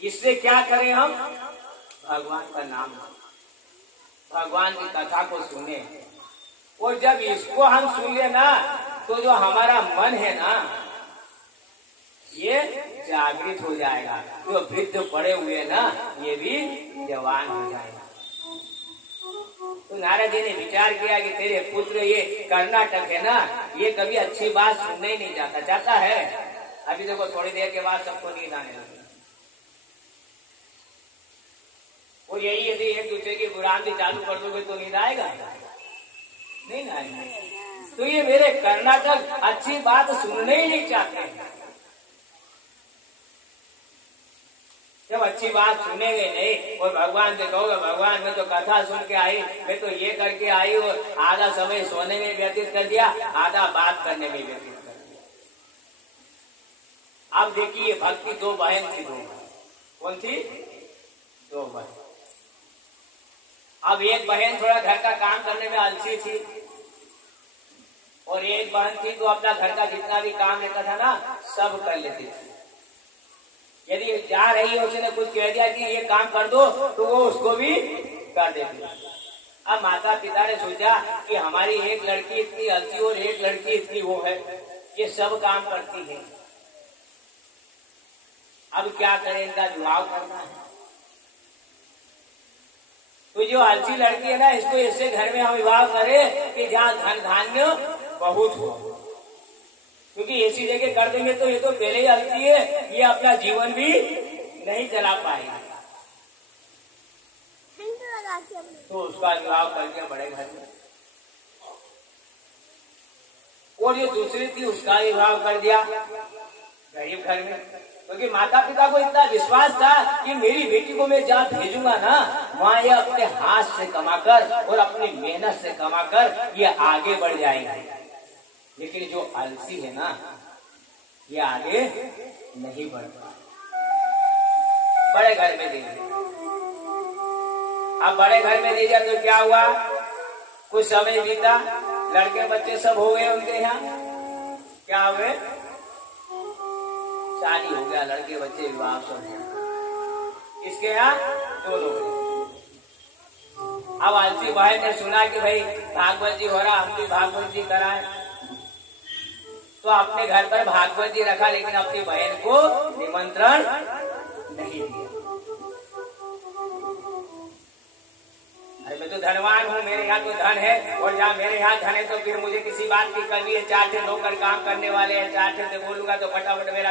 इससे क्या करें हम? भगवान का नाम, भगवान की कथा को सुने। और जब इसको हम सुन ले ना, तो जो हमारा मन है ना, ये जागृत हो जाएगा। जो वृद्ध पड़े हुए ना, ये भी जवान हो जाएगा। तो नारद जी ने विचार किया कि तेरे पुत्र ये कर्नाटक है ना, ये कभी अच्छी बात सुनने ही नहीं जाता। जाता है? अभी देखो थोड़ी देर के बाद सबको नींद आने लगी। और यही यदि एक दूसरे की बुरान भी चालू कर दोगे तो नींद आएगा? नहीं आएगा। तो ये मेरे कर्नाटक अच्छी बात सुनने ही नहीं चाहते। जब अच्छी बात सुनेंगे नहीं और भगवान से कहोगे भगवान मैं तो कथा सुन के आई, मैं तो ये करके आई, और आधा समय सोने में व्यतीत कर दिया, आधा बात करने में व्यतीत कर दिया। अब देखिए भक्ति दो बहन थी, दो। कौन थी? दो बहन। अब एक बहन थोड़ा घर का काम करने में आलसी थी, और एक बहन थी तो अपना घर का जितना भी काम रहता था ना, सब कर लेती थी। यदि जा रही है, उसने कुछ कह दिया कि ये काम कर दो, तो वो उसको भी कर देती। अब माता पिता ने सोचा कि हमारी एक लड़की इतनी आलसी और एक लड़की इतनी वो है, ये सब काम करती है, अब क्या करें? इनका विवाह करना है। तो जो आलसी लड़की है ना, इसको ऐसे घर में हम विवाह करें कि जहाँ धन धान्य बहुत हो, क्योंकि ऐसी जगह कर देंगे तो ये तो पहले ही आलसी है, ये अपना जीवन भी नहीं चला पाएगा। तो उसका विवाह कर दिया बड़े घर में। और जो दूसरी थी उसका विवाह कर दिया गरीब घर में, क्योंकि माता पिता को इतना विश्वास था कि मेरी बेटी को मैं जहाँ भेजूंगा ना, वहाँ ये अपने हाथ से कमाकर और अपनी मेहनत से कमाकर ये आगे बढ़ जाएंगे। लेकिन जो आलसी है ना, ये आगे नहीं बढ़ पा। बड़े घर में दे दिया। अब बड़े घर में दे दिया तो क्या हुआ? कुछ समय बीता, लड़के बच्चे सब हो गए उनके यहाँ। क्या हो गए? शादी हो गया, लड़के बच्चे विवाह सब हो गया। इसके यहाँ दो लोग। अब आलसी बहन ने सुना कि भाई भागवत जी हो रहा, हम भी भागवत जी कराएं, तो अपने घर पर भागवत जी रखा, लेकिन अपनी बहन को निमंत्रण नहीं दिया। अरे मैं तो धनवान हूँ, मेरे यहाँ तो धन है, और जहाँ मेरे यहाँ धन है तो फिर मुझे किसी बात की कमी है। 4 ठे नौकर काम करने वाले हैं, 4 ठे से बोलूंगा तो फटाफट मेरा